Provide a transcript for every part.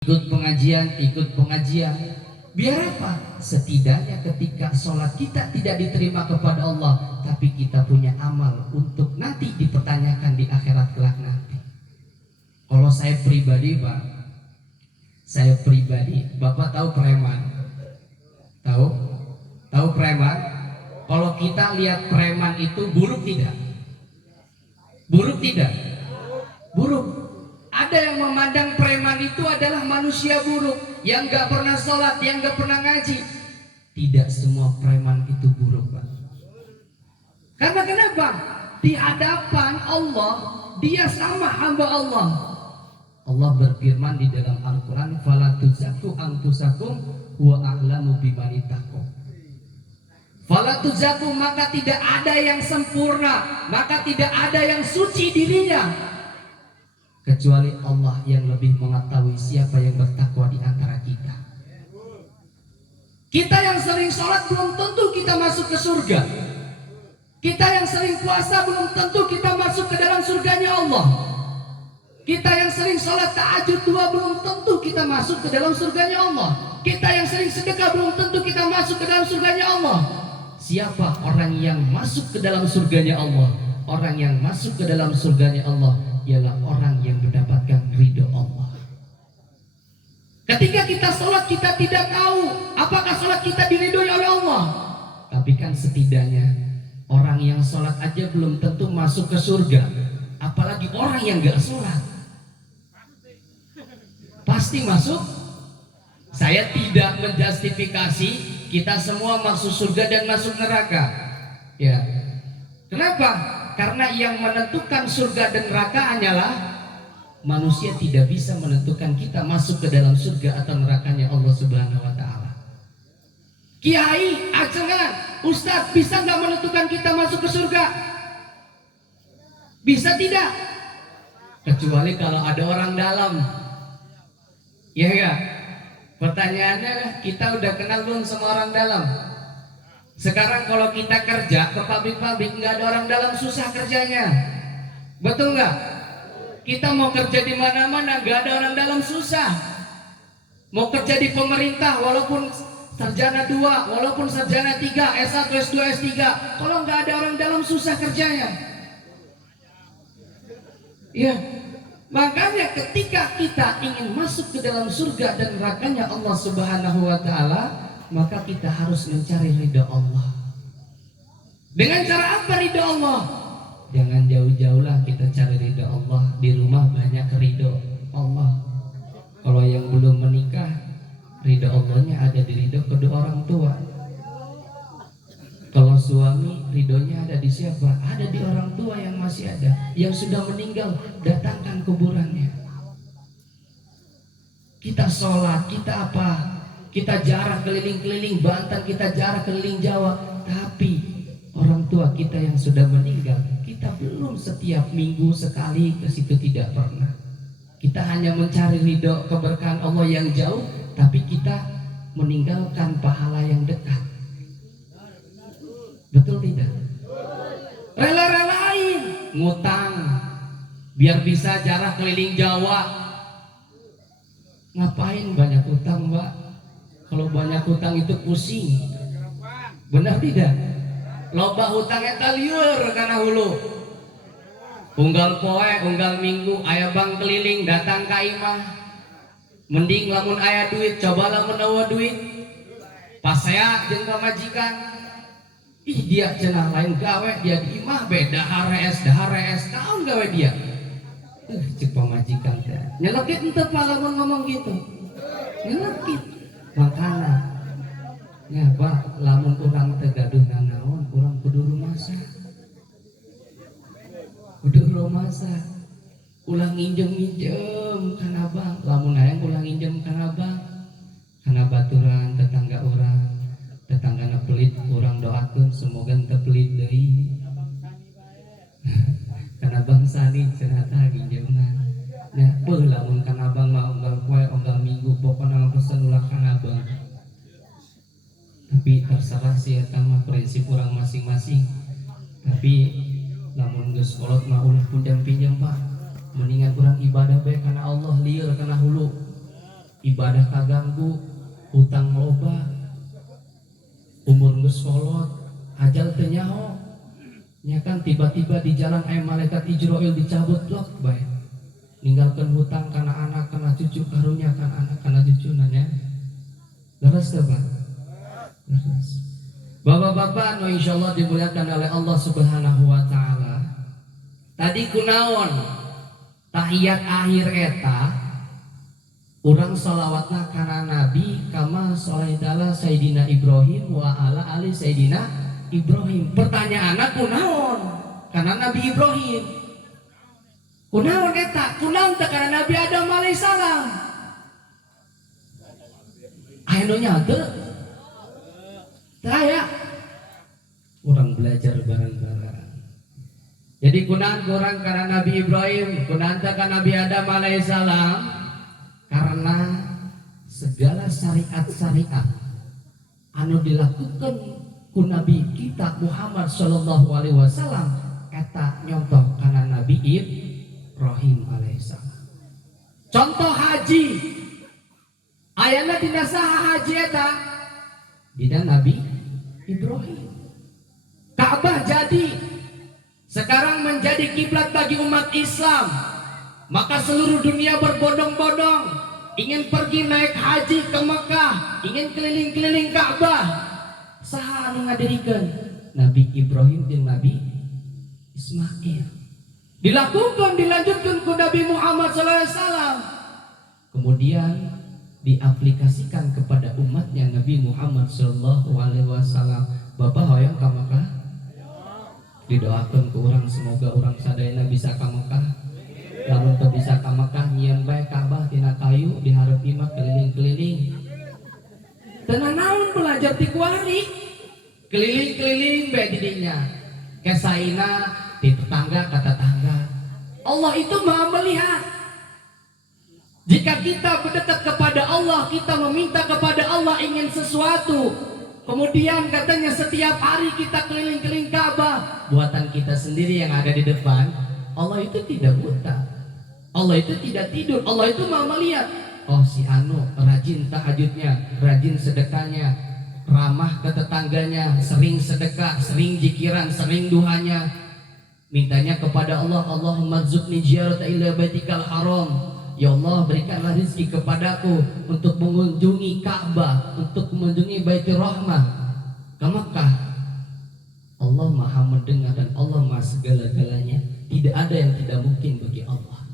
ikut pengajian. Biar apa? Setidaknya ketika sholat kita tidak diterima kepada Allah, tapi kita punya amal untuk nanti dipertanyakan di akhirat kelak nanti. Kalau saya pribadi, Pak, Bapak tahu preman? Tahu? Tahu preman? Kalau kita lihat preman itu buruk tidak? Buruk tidak? Buruk. Ada yang memandang preman itu adalah manusia buruk, yang gak pernah sholat, yang gak pernah ngaji. Tidak semua preman itu buruk, Pak. Karena kenapa? Di hadapan Allah, dia sama hamba Allah. Allah berfirman di dalam Al-Quran, "Fala tuzakku anfusakum huwa a'lamu biman ittaqo." Fala tuzakku, maka tidak ada yang sempurna, maka tidak ada yang suci dirinya, kecuali Allah yang lebih mengetahui siapa yang bertakwa di antara kita. Kita yang sering sholat belum tentu kita masuk ke surga. Kita yang sering puasa belum tentu kita masuk ke dalam surganya Allah. Kita yang sering sholat tahajud 2 belum tentu kita masuk ke dalam surganya Allah. Kita yang sering sedekah belum tentu kita masuk ke dalam surganya Allah. Siapa orang yang masuk ke dalam surganya Allah? Orang yang masuk ke dalam surganya Allah ialah orang yang mendapatkan ridho Allah. Ketika kita sholat, kita tidak tahu apakah sholat kita diridhoi oleh Allah. Tapi kan setidaknya orang yang sholat aja belum tentu masuk ke surga, apalagi orang yang gak sholat. Pasti masuk. Saya tidak menjustifikasi kita semua masuk surga dan masuk neraka. Ya. Kenapa? Karena yang menentukan surga dan neraka hanyalah manusia. Tidak bisa menentukan kita masuk ke dalam surga atau nerakanya Allah Subhanahu wa Ta'ala. Kiai, ajengan, ustadz bisa nggak menentukan kita masuk ke surga? Bisa tidak? Kecuali kalau ada orang dalam. Ya enggak? Pertanyaannya, kita udah kenal belum sama orang dalam? Sekarang kalau kita kerja ke pabrik-pabrik, nggak ada orang dalam, susah kerjanya. Betul nggak? Kita mau kerja di mana-mana, nggak ada orang dalam, susah. Mau kerja di pemerintah, walaupun sarjana 2, walaupun sarjana 3, S1, S2, S3, kalau nggak ada orang dalam, susah kerjanya. Ya, makanya ketika kita ingin masuk ke dalam surga dan nerakanya Allah Subhanahu wa Ta'ala, maka kita harus mencari ridho Allah. Dengan cara apa ridho Allah? Jangan jauh-jauh lah kita cari ridho Allah. Di rumah banyak ridho Allah. Kalau yang belum menikah, ridho Allahnya ada di ridho kedua orang tua. Kalau suami, ridhonya ada di siapa? Ada di orang tua yang masih ada. Yang sudah meninggal, datangkan kuburannya. Kita sholat, kita apa? Kita jarah keliling-keliling Banten, kita jarah keliling Jawa, tapi orang tua kita yang sudah meninggal, kita belum setiap minggu sekali ke situ, tidak pernah. Kita hanya mencari ridho keberkahan Allah yang jauh, tapi kita meninggalkan pahala yang dekat. Betul tidak? Rela-relain ngutang biar bisa jarah keliling Jawa. Ngapain banyak utang, Mbak? Kalau banyak hutang itu pusing. Benar tidak? Loba hutang eta lieur kana hulu. Unggal poe, unggal minggu aya bang keliling datang ka imah. Mending lamun aya duit, coba lamun eueuh duit. Pasea jeung pamajikan. Ih, dia cenah lain gawe, dia di imah beda harees, naon gawe dia. Cek pamajikan teh. Nyelekit henteu Pak lamun ngomong gitu. Nyelekit. Makana ya Pak, lamun urang teh gaduh nanaon, urang kudu rumasa. Ulang nginjem kana Bang, lamun hayang ulang nginjem kana Bang. Kana baturan tetangga urang, tetanggana pelit, urang doakeun semoga teu pelit deui. Kana Bang sani cenah tah nginjeman. Nah, beuh lamun kan abang mah unggal poe, unggal minggu, pokoknya mah pesen ulah kan abang. Tapi terserah sih eta mah prinsip urang masing-masing. Tapi lamun geus kolot mah ulah pinjam-pinjam Pak. Mendingan kurang ibadah bae kana Allah, lieur kana hulu. ibadah kaganggu, hutang loba, umur geus kolot, ajal teu nyaho. Nya kan tiba-tiba di jalan malaikat Ijroil dicabut blok bae. Ninggalkeun hutang kana anak, kana cucu, karunya kana anak, kana cucu nanya. Leres teu, Pak? Leres. Bapak-bapak nu insyaallah dimuliakan oleh Allah Subhanahu wa taala. Tadi kunaon? Tahiyat akhir eta urang sholawatna kana Nabi kama sholawatala Sayyidina Ibrahim wa ala ali Sayyidina Ibrahim. Pertanyaanna kunaon? Kana Nabi Ibrahim. Kunaon eta? Kunaon teh kana Nabi Adam alaihissalam? Aya nu nyaho? Saya orang belajar bareng-bareng. Jadi kunaon kurang karena Nabi Ibrahim, kunaon teh kana Nabi Adam alaihissalam? Karena segala syariat-syariat anu dilakukan ku Nabi kita Muhammad sallallahu alaihi wasallam eta nyontoh kana Nabi Ibrahim alaihissalam. Contoh haji, ayana dina saha haji eta? Dina Nabi Ibrahim. Ka'bah jadi sekarang menjadi kiblat bagi umat Islam. Maka seluruh dunia berbondong-bondong ingin pergi naik haji ke Mekah, ingin keliling-keliling Ka'bah. Saha anu ngadirikeun? Nabi Ibrahim dan Nabi Ismail. Dilakukan, dilanjutkan ke Nabi Muhammad SAW. Kemudian diaplikasikan kepada umatnya Nabi Muhammad SAW. Bapak hoyong ka Mekah? Didoakan ke orang semoga orang sadayana bisa ka Mekah. Lamun teu bisa ka Mekah nyieun bae Ka'bah tina kayu dihareup imah keliling-keliling. Teu naon belajar ti kuari. Keliling-keliling bae di dinya. Kesaina di tetangga ka tetangga. Allah itu Maha melihat. Jika kita berdekat kepada Allah, kita meminta kepada Allah ingin sesuatu, kemudian katanya setiap hari kita keliling-keliling Ka'bah, buatan kita sendiri yang ada di depan, Allah itu tidak buta, Allah itu tidak tidur, Allah itu Maha melihat. Oh si anu rajin tahajudnya, rajin sedekahnya, ramah ke tetangganya, sering sedekah, sering jikiran, sering duhanya, mintanya kepada Allah, Allahumma rzuqni ziyarata ila baitikal haram. Ya Allah, berikanlah rezeki kepadaku untuk mengunjungi Ka'bah, untuk mengunjungi Baitur Rahmah ke Mekah. Allah Maha mendengar dan Allah Maha segala-galanya. Tidak ada yang tidak mungkin bagi Allah.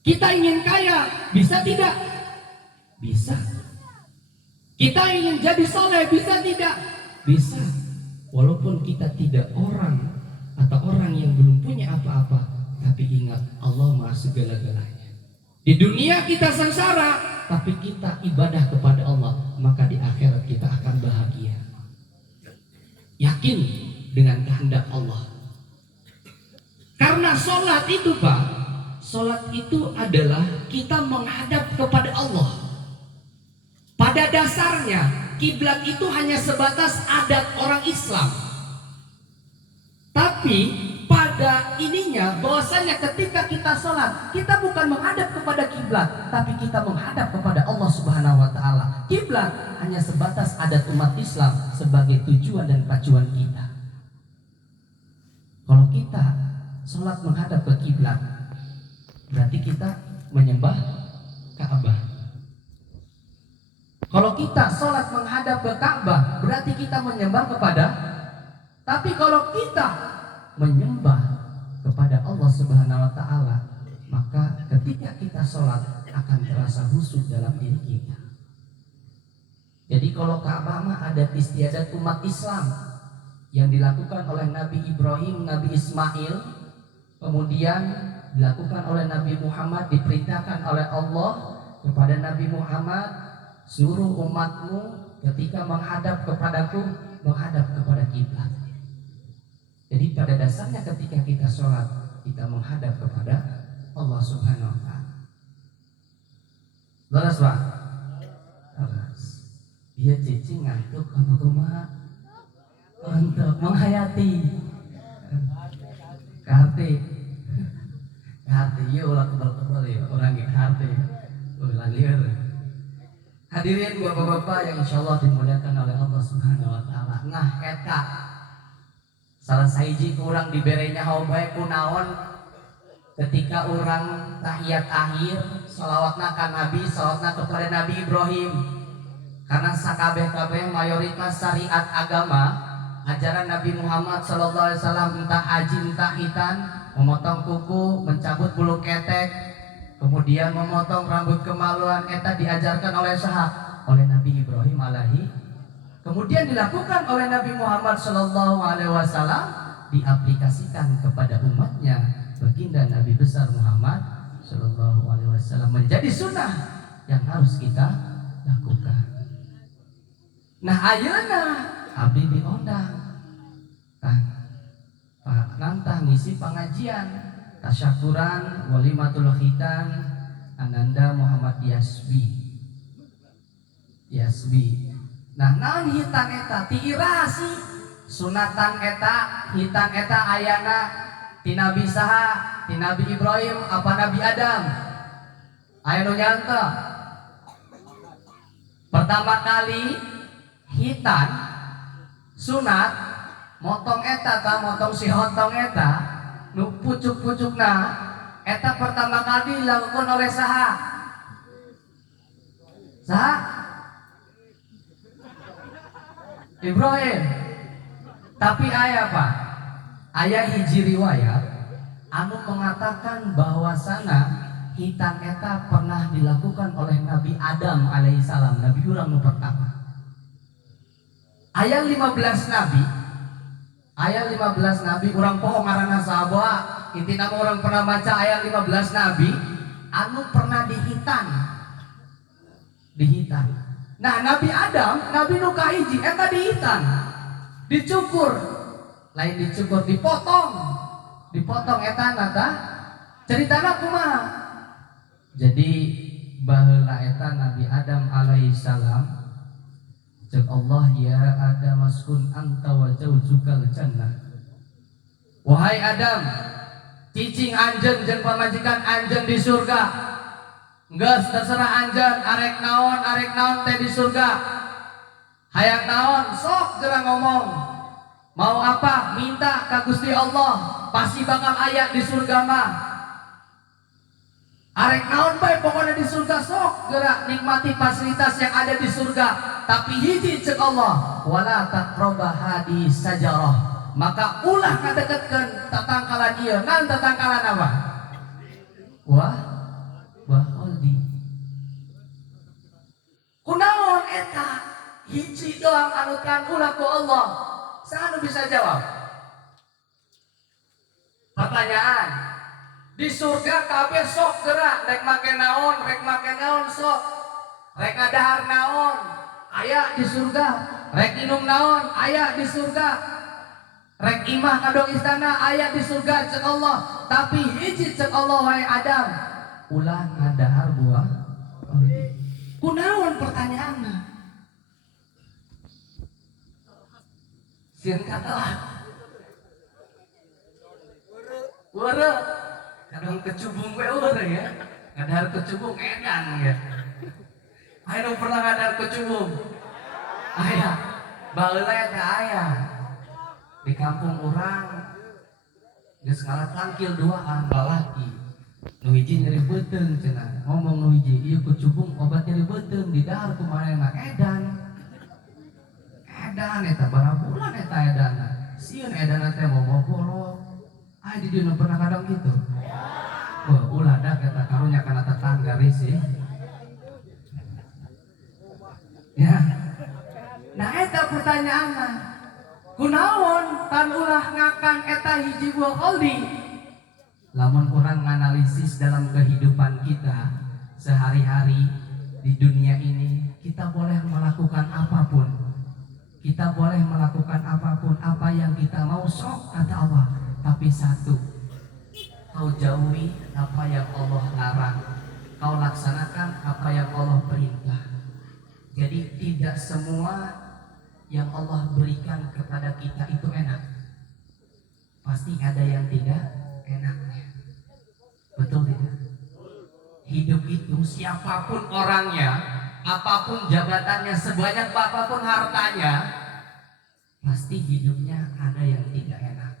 Kita ingin kaya, bisa tidak? Bisa. Kita ingin jadi soleh, bisa tidak? Bisa. Walaupun kita tidak orang atau orang yang belum punya apa-apa, tapi ingat Allah Maha segala-galanya. Di dunia kita sengsara, tapi kita ibadah kepada Allah, maka di akhirat kita akan bahagia. Yakin dengan kehendak Allah. Karena sholat itu Pak, sholat itu adalah kita menghadap kepada Allah. Pada dasarnya kiblat itu hanya sebatas adat orang Islam. Tapi pada ininya bahwasanya ketika kita sholat, kita bukan menghadap kepada kiblat, tapi kita menghadap kepada Allah Subhanahu wa taala. Kiblat hanya sebatas adat umat Islam sebagai tujuan dan pacuan kita. Kalau kita sholat menghadap ke kiblat, berarti kita menyembah Ka'bah. Kalau kita sholat menghadap ke Ka'bah, berarti kita menyembah kepada. Tapi kalau kita menyembah kepada Allah Subhanahu wa taala, maka ketika kita sholat akan terasa khusyuk dalam diri kita. Jadi kalau Ka'bah mah adat istiadat umat Islam yang dilakukan oleh Nabi Ibrahim, Nabi Ismail, kemudian dilakukan oleh Nabi Muhammad, diperintahkan oleh Allah kepada Nabi Muhammad, suruh umatmu ketika menghadap kepadaku, menghadap kepada kiblat. Jadi pada dasarnya ketika kita sholat, kita menghadap kepada Allah Subhanahu wa ta'ala. Leres Pak? Leres. Dia cicing ngantuk apa kumaha? Untuk menghayati kahati. Kahati, ya ulah kebal-kebal ya, orang yang kahati. Lalir. Hadirin bapak-bapak yang insya Allah dimuliakan oleh Allah Subhanahu Wa Taala. Nah, eta salah saiji kurang diberenya hawae kunaon ketika orang tahiyat akhir sholawatna ka Nabi, sholawatna kepada Nabi Ibrahim. Karena sakabeh-kabeh mayoritas syariat agama ajaran Nabi Muhammad Sallallahu Alaihi Wasallam, entah haji entah hitan, memotong kuku, mencabut bulu ketek, kemudian memotong rambut kemaluan, eta diajarkan oleh oleh Nabi Ibrahim alaihi, kemudian dilakukan oleh Nabi Muhammad Sallallahu Alaihi Wasallam, diaplikasikan kepada umatnya baginda Nabi besar Muhammad Sallallahu Alaihi Wasallam, menjadi sunnah yang harus kita lakukan. Nah ayeuna abdi diundang Pak nantah ngisi pengajian tasyakuran walimatul khitan Ananda Muhammad Yasbi. Nah naon hitan eta ti irasi sunatan eta hitan eta ayana ti Nabi saha, ti Nabi Ibrahim apa Nabi Adam? Aya nu nyanta pertama kali hitan sunat motong eta ta motong si hotong eta nu pucuk-pucukna eta pertama kali dilakukan oleh saha? Ibrahim. Tapi aya apa? Aya hiji riwayat anu mengatakan bahwasana hitan eta pernah dilakukan oleh Nabi Adam alaihissalam, Nabi urang nu pertama. Ayat 15 Nabi orang pohon ngaranna sahabat intina orang pernah baca ayat 15 Nabi anu pernah dihitan. Nah Nabi Adam Nabi nu kahiji eta dihitan, dicukur, lain dicukur dipotong eta nata ceritana kumaha. Jadi baheula eta Nabi Adam alaihissalam cek Allah ya Adam askun anta wa zawjukal jannah. Wahai Adam, cicing anjeun jeung pamajikan anjeun di surga. Geus terserah anjeun arek naon teh di surga. Hayang naon sok geura ngomong. Mau apa minta ka Gusti Allah, pasti bakal aya di surga mah. Arek naon bae pokoknya di surga sok geura nikmati fasilitas yang ada di surga. Tapi hiji cek Allah wala taqrabah hadis sajarah, maka ulah ngadeketkeun tatangkalan ieu. Naon tatangkalan apa? Wah oldi. Kunaon eta? Hiji doang anu kan ulah ku Allah. Saha nu bisa jawab? Pertanyaan. Di surga kabeh sok geura rek make naon sok. Rek ngadahar naon? Aya di surga. Rek inum naon aya di surga. Rek imah kadong istana aya di surga cek Allah. Tapi hiji cek Allah wahai Adam, ulah ngadahar buah. Kunaon pertanyaanna? Sieun katalah. Weureu kadang kecubung we weureu ya. Ngadahar kecubung edan ya. Ayo pernah ngadar kecubung? Ayah, baheula eta aya. Di kampung urang geus ngalat tangkil duaan balaki. Nu hiji nyeri beuteung cenah. Ngomong nu hiji, ieu kecubung obat nyeri beuteung didahar ku manehna edan. Edan eta barang bulan eta edanna. Sieun edanna teh momogolok. Aya di dieu nu pernah kadang kitu. Wah, ulah dak eta karunya kana tetangga risih. Ya. Nah eta pertanyaanna. Kunaon tan ulah ngakan eta hiji buah koldi? Lamun orang menganalisis dalam kehidupan kita sehari-hari di dunia ini, kita boleh melakukan apapun. Kita boleh melakukan apapun apa yang kita mau sok kata Allah. Tapi satu, kau jauhi apa yang Allah larang. Kau laksanakan apa yang Allah perintah. Jadi tidak semua yang Allah berikan kepada kita itu enak. Pasti ada yang tidak enaknya. Betul tidak? Hidup itu siapapun orangnya, apapun jabatannya, sebanyak apapun hartanya, pasti hidupnya ada yang tidak enak.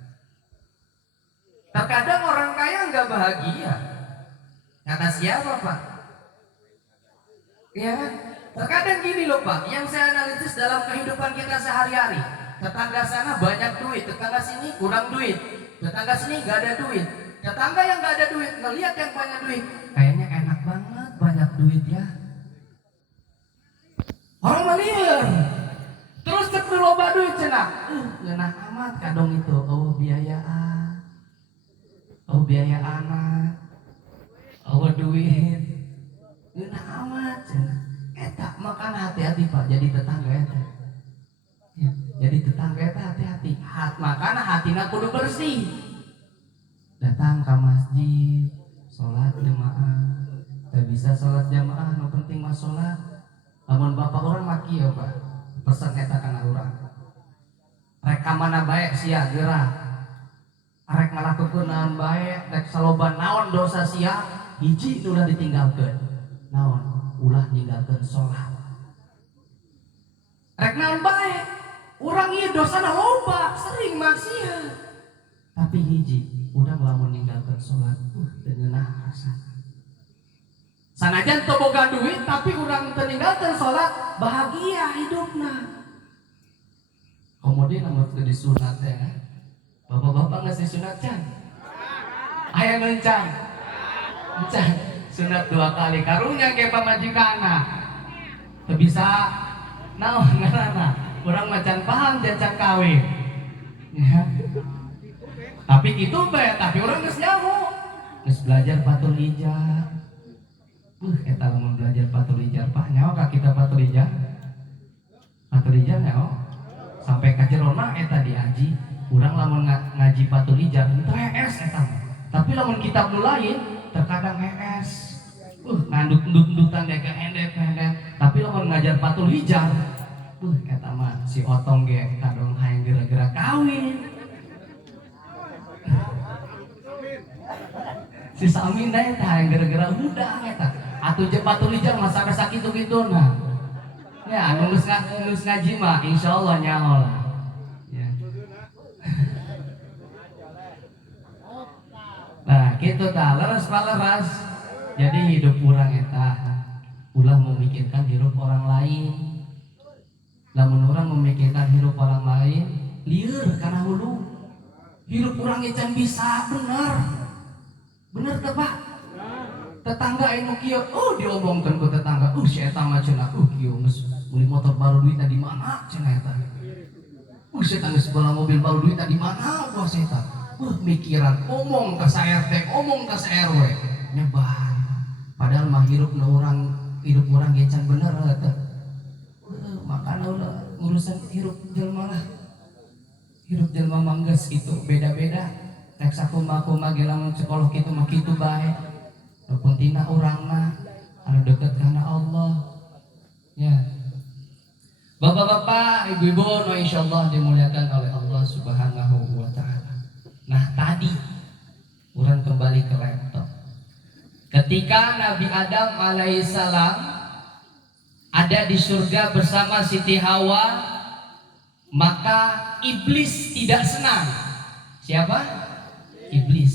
Terkadang orang kaya nggak bahagia. Kata siapa, Pak? Iya kan? Terkadang gini loh, Pak, yang saya analisis dalam kehidupan kita sehari-hari. Tetangga sana banyak duit, tetangga sini kurang duit, tetangga sini nggak ada duit. Tetangga yang nggak ada duit ngelihat yang banyak duit, kayaknya enak banget banyak duit ya. Orang melihat. Terus cek loba duit cenah. Ngeunah amat kadong itu. Oh biayaan. Oh biaya anak. Oh duit. Ngeunah amat cenah. Eta makan hati-hati Pak jadi tetangga eta. Ya, jadi tetangga eta hati-hati. Makana hatina kudu bersih. Datang ke masjid, sholat jamaah. Tak bisa sholat jamaah, no penting mah sholat. Lamun bapak orang maki ya Pak. Pesan eta kana urang. Rek kamana bae sia gerak. Rek ngalakukeun naon bae, rek saloba naon dosa sia, hiji ulah ditinggalkeun. Naon? Ulah ninggalkeun sholat. Rek naon bae, urang ieu dosana loba, sering maksiat. Tapi hiji, udah lamun ninggalkeun sholat, teu ngeunah rasa. Sanajan teu boga duit tapi urang teu ninggalkeun sholat, bahagia hidupna. Kemudian lamun teu disunat teh, bapak-bapak geus disunat can? Aya ngeuncan. Encan sunat 2 kali karunya ge pamajikanna. Teu bisa naon ngaranna? Urang macan paham jancan kawin. Ya. Tapi gitu bae, tapi urang geus nyaho. Geus belajar patul ijab. Eta lamun belajar patul ijab, Pak, nyaho ka kita patul ijab? Patul ijab nyaho? Sampai ka jerona eta diaji. Urang lamun ngaji patul ijab teu hees eta. Tapi lamun kitab nu lain terkadang hees. Ngandut-ndutan ge endep-endep. Tapi lamun ngajar patul ijab, eta mah si otong ge kadang hayang geura-geura kawin. Si Samin teh hayang geura-geura hudang eta. Atuh je patul ijab mah sampai sakitu-kituna. Ya, anu geus ngaji mah insyaallah nyaho lah. Ya. Nah, kitu tah leres paleres. Jadi hidup urang eta ulah memikirkan hirup orang lain. Lamun urang memikirkan hirup orang lain, lieur kana hulu. Hirup urang can bisa bener. Bener teh Pak? Tetangga anu kieu, diomongkeun ku tetangga, si eta mah cenah, kieu geus meuli motor baru duitna di mana cenah eta. Si eta geus bola mobil baru duitna di mana bos eta. Mikiran omong ka RT, omong ka RW, nyebar. Padahal mah hirup urang ge can bener eta. Makana ulah urusan hirup jelema lah. Hirup jelema mah geus itu beda-beda. Tek sakumaha ge lamun sekolah kitu mah kitu bae. Nu pentingna urang mah anu deukeut kana Allah. Ya. Bapak-bapak, ibu-ibu, no insyaallah dimuliakan oleh Allah Subhanahu wa taala. Nah, tadi urang kembali ke laptop. Ketika Nabi Adam alaihissalam ada di surga bersama Siti Hawa, maka iblis tidak senang. Siapa? Iblis.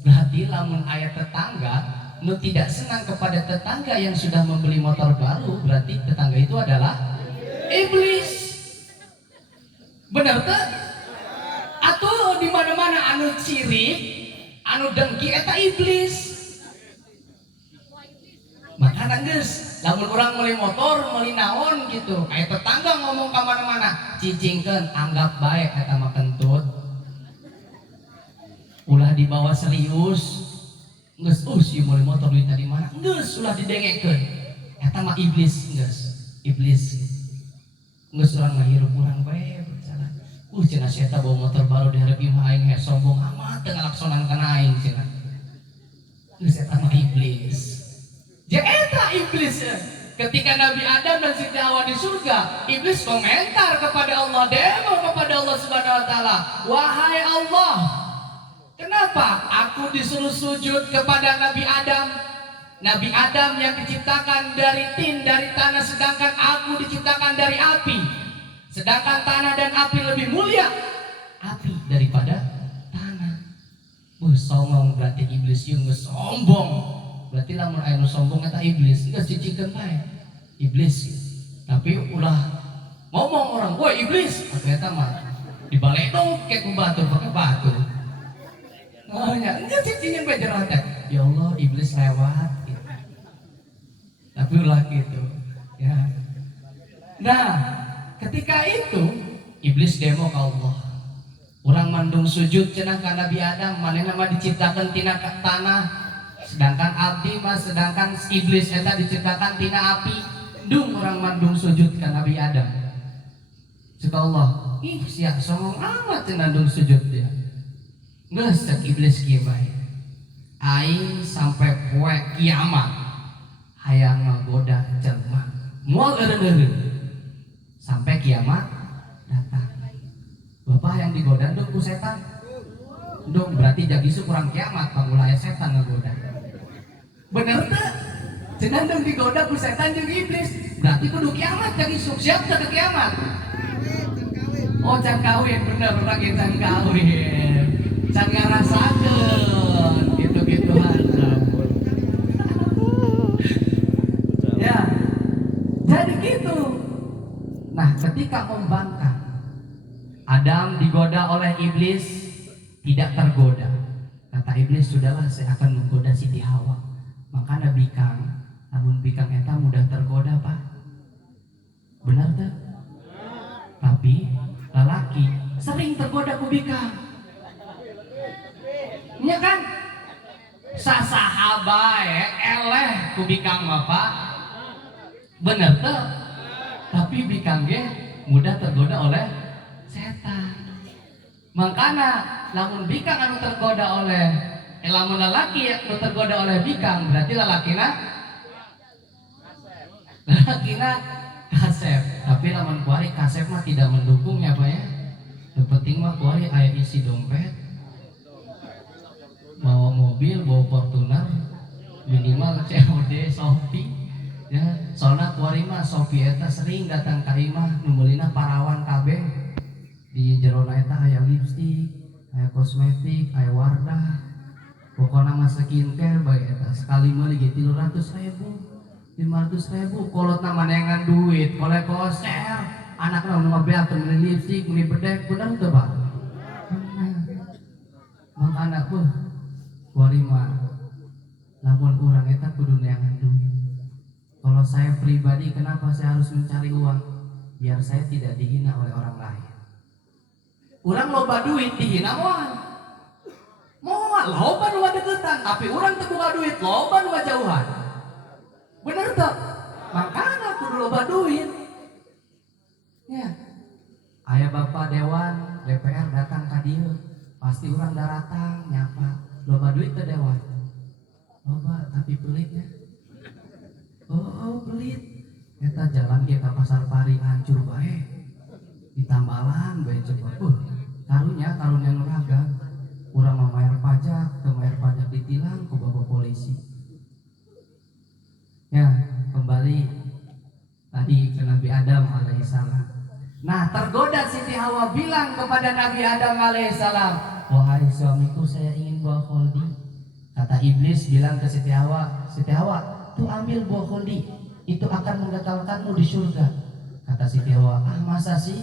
Berarti lamun ayat tetangga nu tidak senang kepada tetangga yang sudah membeli motor baru, berarti tetangga itu adalah iblis. Benar tuh? Atuh di mana-mana anu cirik, anu dengki eta iblis. Makanya geus, lamun urang meuli motor, meuli naon gitu, kayak tetangga ngomong ka mana-mana, cicingkeun anggap bae eta mah kentut. Ulah dibawa serius. Geus si meuli motor duitna di mana? Geus ulah didengekeun. Eta mah iblis geus. Iblis. Geus urang mah hirup urang bae berjalan. Cenah si eta bawa motor baru di hareup imah aing he sombong amat teu ngalaksonan kana aing cenah. Geus eta mah iblis. Ya eta iblis. Ketika Nabi Adam dan Siti Hawa di surga, iblis komentar kepada Allah, demo kepada Allah Subhanahu wa taala, "Wahai Allah, kenapa aku disuruh sujud kepada Nabi Adam? Nabi Adam yang diciptakan dari tin, dari tanah, sedangkan aku diciptakan dari api. Sedangkan tanah dan api lebih mulia api daripada tanah. Sombong berarti iblis yang sombong. Berarti lamun aya nu sombong eta iblis, geus cicikeun bae. Iblis. Tapi ulah ngomong orang, "Woi iblis," atuh eta mah dibaledog ke ku batur pakai batu. Oh nya, enggak cicingin bae jerah teh. Ya Allah, iblis lewat gitu. Tapi ulah gitu. Ya. Nah, ketika itu iblis demo ke Allah. Orang mandung sujud cenah ka Nabi Adam, manehna mah diciptakan tina tanah, sedangkan abdi mah sedangkan iblis eta diciptakan tina api. Dung orang mandung sujud ka Nabi Adam. Cek Allah, ih sia songong amat cenah mandung sujud dia. Geus cek iblis kieu bae. Aing sampai poe kiamat hayang ngagoda jelema. Moal eureun-eureun sampai kiamat datang. Bapak yang digoda dong ku setan. Dong berarti jagisu kurang kiamat pangulaya setan ngagoda. Bener teh? Cenah dong digoda ku setan jeung iblis. Berarti kudu kiamat jagisu. Siap teh ke kiamat? Oh can kawin bener urang ge can kawin. Can ngarasakeun gitu-gituan. Ya. Jadi gitu. Nah, ketika membangkang Adam digoda oleh iblis, tidak tergoda. Kata iblis, sudahlah saya akan menggoda Siti Hawa. Maka Nabi Kang, namun bikang eta mudah tergoda Pak. Benar tak? Tapi lelaki sering tergoda ku bikang. Nya kan? Sasaha eleh ku bikang Pak. Benar tak? Tapi bikang ge mudah tergoda oleh setan. Makana lamun bikang anu tergoda oleh lamun lalaki anu tergoda oleh bikang berarti lalakina kasep. Tapi lamun kuari kasep mah tidak mendukungnya Pak ya. Yang penting mah kuari aya isi dompet, bawa mobil, bawa Fortuner, minimal COD Shopee ya. Soalnya kuari mah Shopee eta sering datang ka imah nu meulina parawan kabeh. Di jerona eta aya lipstik, aya kosmetik, aya Wardah. Pokona mah skincare bae eta. Sekali meuli ge 300.000, 500.000. Kolotna manengan duit, kolek koser. Anakna nu ngabeak teu meuli lipstik, meuli bedek, bener teu, Pak? Mang anak beuh. Kuari mah lamun urang eta kudu neangan duit. Kalau saya pribadi kenapa saya harus mencari uang? Biar saya tidak dihina oleh orang lain. Urang loba duit dihina moal. Moal loba nu deketan, tapi urang teu boga duit loba nu jauhan. Bener teu? Makana kudu loba duit. Ya. Aya Bapak Dewan DPR datang ka dieu, pasti urang daratang nyapa. Loba duit teu Dewan? Loba, tapi pelitnya. Oh, pelit. Eta jalan ge ka Pasar Pari hancur bae. Ditambalan bae cepet. Karunya nuraga. Urang mah mayar pajak, teu mayar pajak ditilang ku bapak polisi. Ya, kembali tadi ke Nabi Adam alaihissalam. Nah, tergoda Siti Hawa bilang kepada Nabi Adam alaihissalam, "Wahai suamiku, saya ingin buah kholdi." Kata iblis bilang ke Siti Hawa, "Siti Hawa, tuh ambil buah kholdi, itu akan menggekalkanmu di surga." Kata Siti Hawa, "Ah, masa sih?"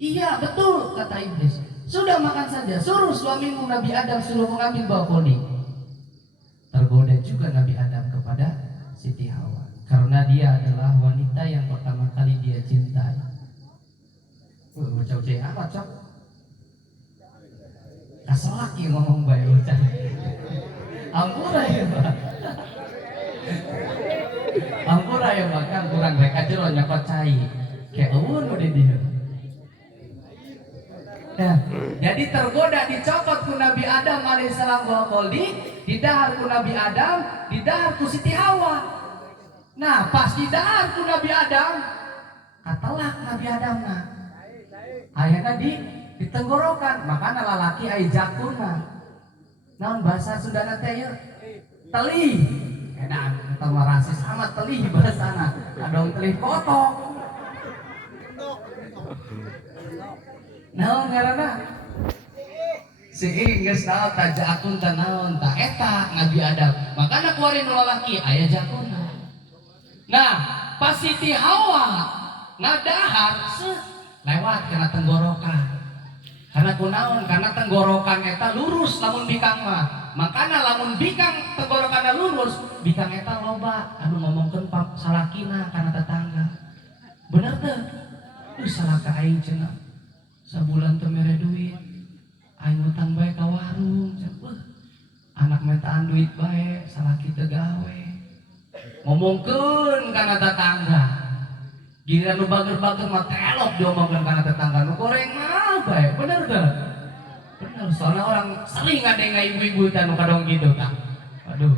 "Iya, betul," kata iblis. "Sudah makan saja, suruh suamimu Nabi Adam suruh mengambil buah kholdi." Tergoda juga Nabi Adam kepada Siti Hawa karena dia adalah wanita yang pertama kali dia cintai. Ucap-ucap amat cok. Kasolak ya ngomong baik ucap. Ampura ya Pak. Ampura ya Pak, kan kurang rek aja lo nyokot cai. Kayak eueun udah dia. Nah, jadi tergoda dicopot ku Nabi Adam alaihissalam buah kholdi, didahar ku Nabi Adam, didahar ku Siti Hawa. Nah, pas didahar ku Nabi Adam, katelak Nabi Adam nah. Ayeuna di tenggorokan, makana lalaki aya jakuna. Naon bahasa Sundana teh ieu? Teli. edan eta mah rasis amat telih bahasana adong telih kotok naon ngaranna si geus naon ta jakun ta naon ta eta Nabi Adam makana kuari nu lalaki aya jakuna nah pas Siti Hawa ngadahar lewat kana tenggorokan karena kunaon karena tenggorokan eta lurus lamun bikang mah makana lamun bikang tenggorokanna lurus bikang eta loba anu ngomongkeun salakina kana tetangga bener teu salaka aing cenah sabulan teu mere duit aing utang bae ka warung anak mentaan duit bae salaki teu gawe ngomongkeun kana tetangga giliran nu bager-bager mah telok diomongkeun kana tetangga nu goreng mah bae bener teu bener soalnya orang sering ngadeng ibu-ibu tanu kadang gitu tak aduh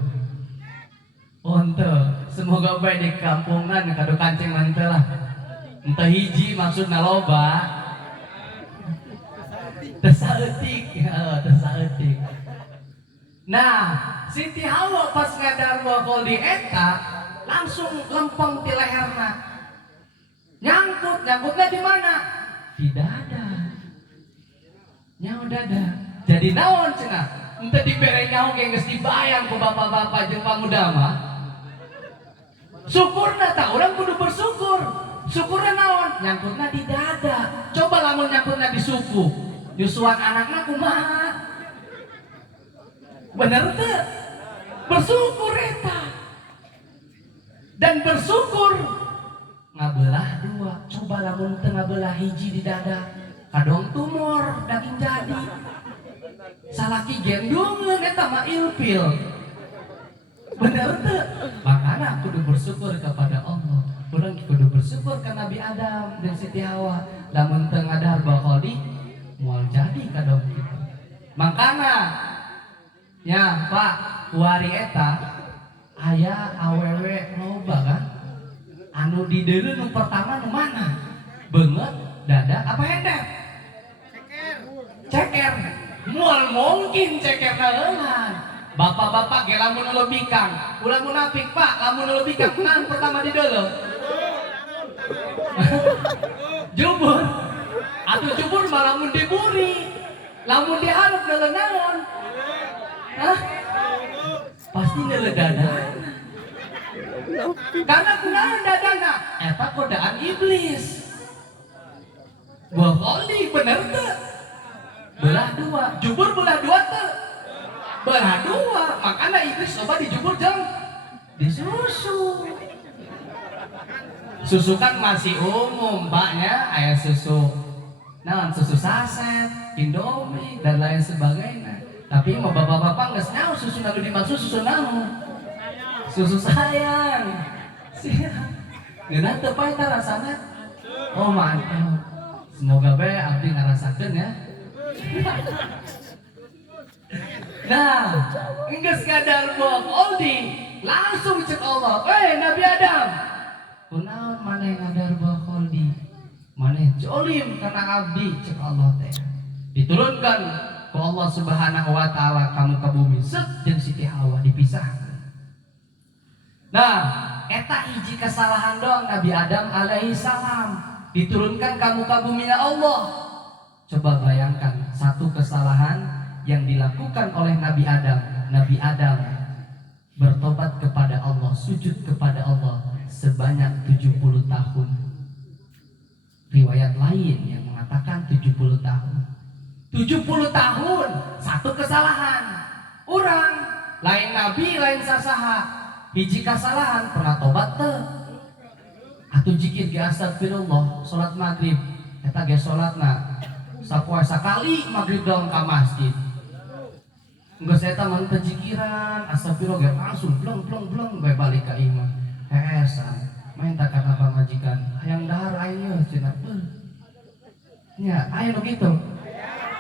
onte semoga bae di kampungan kado kancing manteu lah entah hiji maksudna loba tersaeutik tersaeutik nah Siti Hawa pas ngadar bakal di eta langsung lempeng di leherna nyangkutnya di mana di dada nyaho dada jadi naon cenah ente dibere nyaho ge geus dibayang ku bapak-bapak jeung pamuda mah syukurna tah urang kudu bersyukur syukurna naon nyangkutna di dada coba lamun nyangkutna di suku nyusuan anakna kumaha bener teu bersyukur eta dan bersyukur ngabelah dua coba lamun teu ngabelah hiji di dada kadong tumor daging jadi salaki gendungeun eta mah ilpil bener teu makana kudu bersyukur kepada Allah urang kudu bersyukur ka Nabi Adam dan Siti Hawa lamun teu ngadahar bakal di moal jadi kadong kitu makana ya Pak kuari eta aya awewe loba kan anu di deuleu nu pertama nu mana beungeut dada apa hendek ceker moal mungkin cekerna heulan bapak-bapak ge lamun lebihkan ulah munafik Pak lamun lebihkan naon pertama di deuleu jubur atuh jubur mah lamun diburi lamun dihareup deuleu naon hah pasti deuleu dada karena kunaon dadana eta godaan iblis Wakoli bener teu belah dua jubur belah dua teu belah dua makanya iblis coba dijubur jeung disusu susu kan masih umum mbaknya aya susu naon susu saset Indomie dan lain sebagainya tapi mau bapak-bapak geus nyaho susu nu dimaksud susu naon susu sayang geuna teu pae ta rasana oh mantap semoga bae abdi ngarasakeun ya nah geus kadar buah oldi langsung cek Allah Nabi Adam kunaon maneh ngadar buah oldi maneh jolim kana abdi cek Allah teh diturunkan ku Allah Subhanahu wa taala kamu ke bumi set jeung Siti Hawa dipisahkan nah eta hiji kesalahan doang Nabi Adam alaihi salam diturunkan kamu ke bumi ya Allah coba bayangkan satu kesalahan yang dilakukan oleh Nabi Adam bertobat kepada Allah sujud kepada Allah sebanyak 70 tahun riwayat lain yang mengatakan 70 tahun 70 tahun satu kesalahan urang lain nabi lain sasaha hiji kesalahan pernah tobat teu atuh zikir ge astagfirullah salat maghrib eta ge salatna sapoe sakali maghrib daun ka masjid geus eta mah teu zikiran astagfirullah ge langsung bleng bae balik ka imah heesan main tak kana pamajikan hayang dahar ayeuna cenah nya aya nu kitu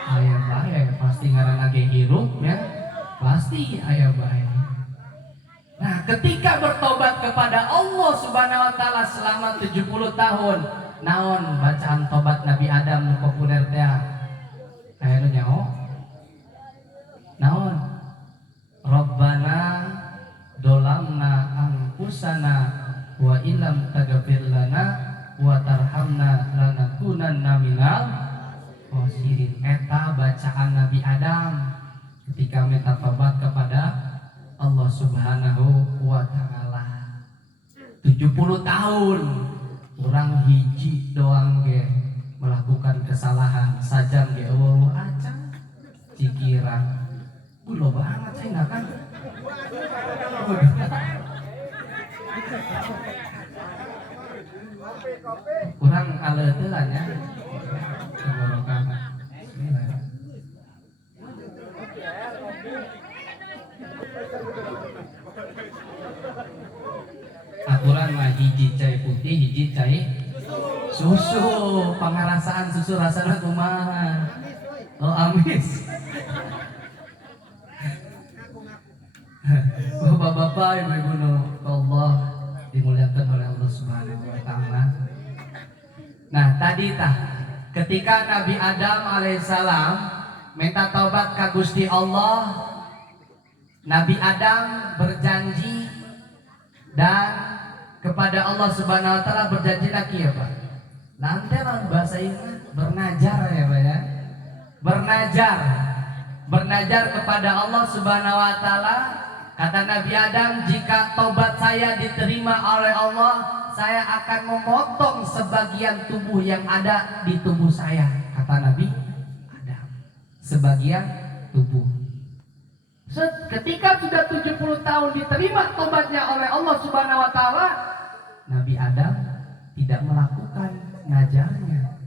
aya bae pasti ngaranna ge hirup ya pasti aya bae. Nah, ketika bertobat kepada Allah Subhanahu wa taala selama 70 tahun, naon bacaan tobat Nabi Adam nu populer teh? Aya nu nyaho? Naon? Rabbana dolamna angkusana wa ilam taghfir lana wa tarhamna lanakunanna minal khosirin. Eta bacaan Nabi Adam ketika minta tobat kepada Allah Subhanahu wa taala. 70 tahun orang hiji doang ge melakukan kesalahan sajan ge acan cikiran ulo banget saya kan. Kurang aleutelan ya. Tenggorokan. Aturan mah hiji cai putih, hiji cai susu. Pangarasaan susu rasana kumaha? Oh amis. Bapak-bapak, ibu-ibu nu Allah dimuliakan oleh Allah Subhanahu wa taala. Nah, tadi ketika Nabi Adam alaihissalam minta taubat ka Gusti Allah, Nabi Adam berjanji dan kepada Allah Subhanahu wa taala berjanji lagi ya Pak. Nanti bahasa Inggris bernajar ya Pak ya. Bernajar kepada Allah Subhanahu wa taala. Kata Nabi Adam, jika taubat saya diterima oleh Allah, saya akan memotong sebagian tubuh yang ada di tubuh saya. Kata Nabi Adam, sebagian tubuh. Ketika sudah 70 tahun diterima taubatnya oleh Allah Subhanahu wa taala, Nabi Adam tidak melakukan najarnya.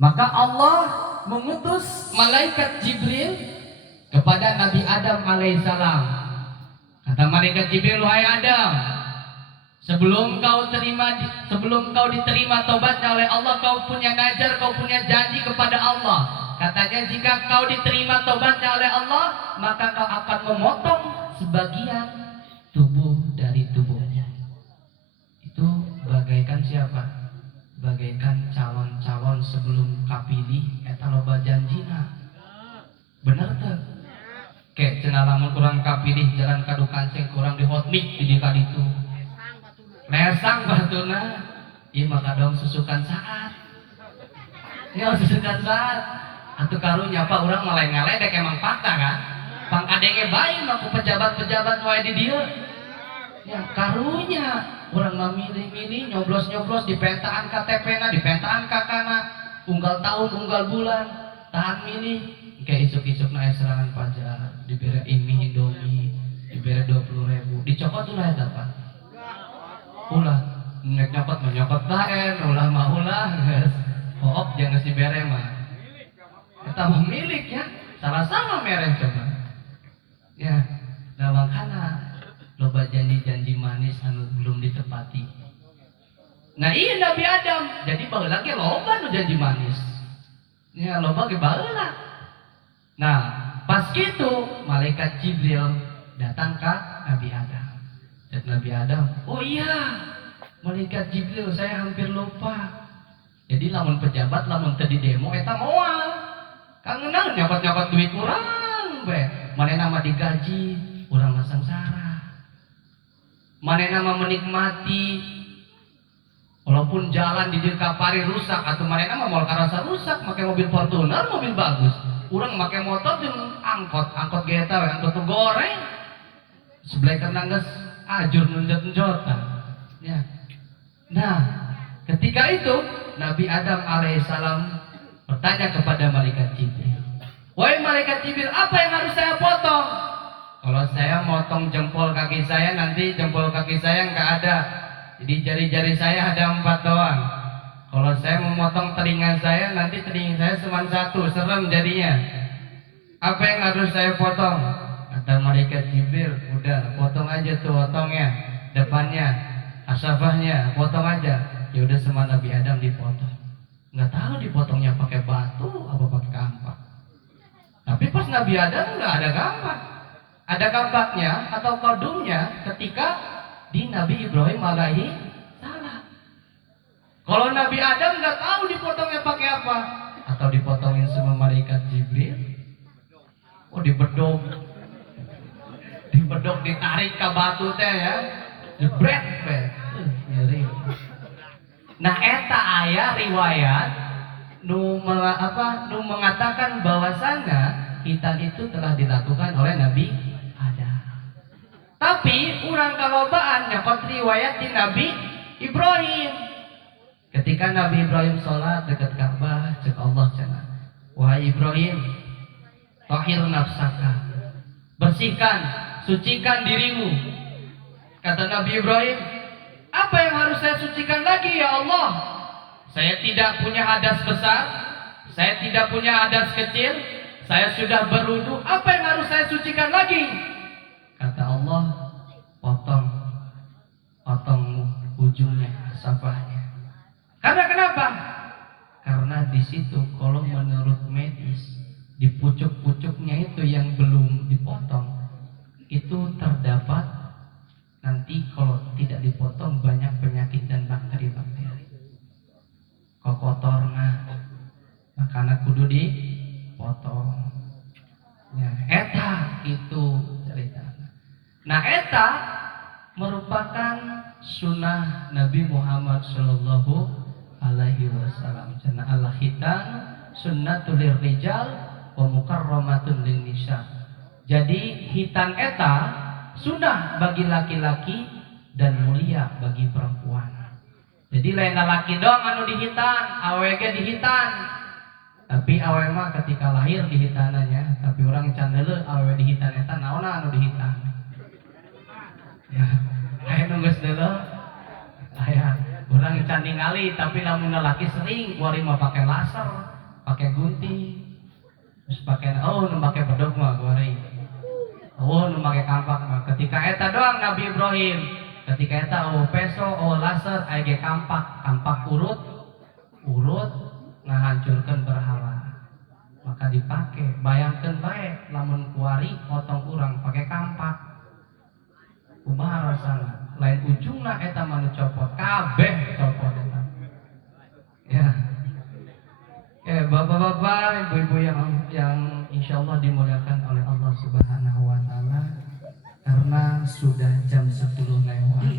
Maka Allah mengutus malaikat Jibril kepada Nabi Adam alaihissalam. Kata malaikat Jibril, wahai Adam, sebelum kau diterima taubatnya oleh Allah, kau punya najar, kau punya janji kepada Allah. Katanya jika kau diterima taubatnya oleh Allah, maka kau akan memotong sebagian tubuh dari tubuhnya. Itu bagaikan siapa? Bagaikan calon-calon sebelum kapilih eta loba janjina. Bener tuh. Kayak cenah lamun kurang kapilih jalan kadu kancing kurang di hotmik di kaditu. Lesang batuna. Ieu mah kadang susukan saat. Ya susukan saat. Atuh karunya apa urang malai ngaledek emang fakta kan. Pangkadenge bae mah ku pejabat-pejabat wae di dieu. Ya karunya urang mah milih-milih nyoblos-nyoblos di pentaan KTP-na, di pentaan kakana, unggal tahun, unggal bulan, tahan milih. Kayak isuk-isuk naik serangan pajak, diberi Indomie, diberi 20.000, dicopot ulah eta Pak. Ulah, nek nyopot mah nyopot lain, ulah mah ulah, geus. Hook jangan dibere mah. Eta mah milik ya, sama-sama mereh coba. Ya, da makana loba janji-janji manis anu belum ditepati. Nah, iya Nabi Adam, jadi baheula ge loba nu janji manis. Ya, loba ge baheula. Nah, pas gitu malaikat Jibril datang ke Nabi Adam. Dan Nabi Adam, oh iya, malaikat Jibril saya hampir lupa. Jadi lamun pejabat, lamun tadi demo, eta moal. Kangenan nyokot-nyokot duit kurang, mana nama digaji, urang sangsara. Mana nama menikmati, walaupun jalan di Kapari rusak, atau mana nama mau karasa rusak, pakai mobil Fortuner, mobil bagus. Urang make motor jeung angkot ge eta we angkot goreng. Sebelah kana geus ajur nunjot-nunjotan. Ya. Nah, ketika itu Nabi Adam alaihissalam bertanya kepada malaikat Jibril. Wahai malaikat Jibril, apa yang harus saya potong? Kalau saya motong jempol kaki saya, nanti jempol kaki saya nggak ada. Jadi jari-jari saya ada 4 doang. Kalau saya memotong telinga saya, nanti telinga saya cuma 1, serem jadinya. Apa yang harus saya potong? Kata malaikat Jibril, udah potong aja tuh otongnya, depannya, asabahnya, potong aja. Ya udah sama Nabi Adam dipotong. Nggak tahu dipotongnya pakai batu apa pakai kampak. Tapi pas Nabi Adam nggak ada kampak. Ada kampaknya atau kodumnya ketika di Nabi Ibrahim alaihi. Kalau Nabi Adam nggak tahu dipotongnya pakai apa, atau dipotongin sama malaikat Jibril, oh dibedog, bedog ditarik ke batu teh ya, jebret nyeri. Nah eta aya riwayat nu mengatakan bahwasanya hitan itu telah dilakukan oleh Nabi Adam. Tapi urang kalobaan nyokot riwayat di Nabi Ibrahim. Ketika Nabi Ibrahim sholat dekat Ka'bah, cek Allah cenah, wahai Ibrahim, tahir nafsaka, bersihkan, sucikan dirimu. Kata Nabi Ibrahim, apa yang harus saya sucikan lagi ya Allah? Saya tidak punya hadas besar, saya tidak punya hadas kecil, saya sudah berwudu, apa yang harus saya sucikan lagi? Kata Allah, potong ujungnya, safahnya. Karena kenapa? Karena di situ kalau menurut medis, di pucuk-pucuknya itu yang belum dipotong, itu terdapat nanti kalau tidak dipotong banyak penyakit dan bakteri-bakteri. Kok kotorna, makanya kudu dipotong. Ya, eta itu cerita. Nah, eta merupakan sunnah Nabi Muhammad Shallallahu Alaihi Wasallam. Karena Allah hitan sunnatul rijal wa mukarramatun lin nisa. Jadi hitan eta sunnah bagi laki-laki dan mulia bagi perempuan. Jadi lain laki doang anu dihitan, awe ge dihitan. Tapi awe mah ketika lahir dihitananya, tapi orang can heuleu awe dihitan eta naonna anu dihitan. Ya, aya nu geus deuleu. Aya urang can ningali tapi lamun laki sering kuari mah pake laser, pake gunting. Terus pake nu pake bedog mah kuari. Nu pake kampak mah. Ketika eta doang Nabi Ibrahim. Ketika eta peso, laser, aya kampak urut ngahancurkeun berhala. Maka dipake. Bayangkeun bae lamun kuari potong urang pake kampak. Kumaha rasana? Lain ujungna eta mah copot, kabeh copot eta. Ya. Bapak-bapak, ibu-ibu yang insyaallah dimuliakan oleh Allah Subhanahu wa taala, karena sudah jam 10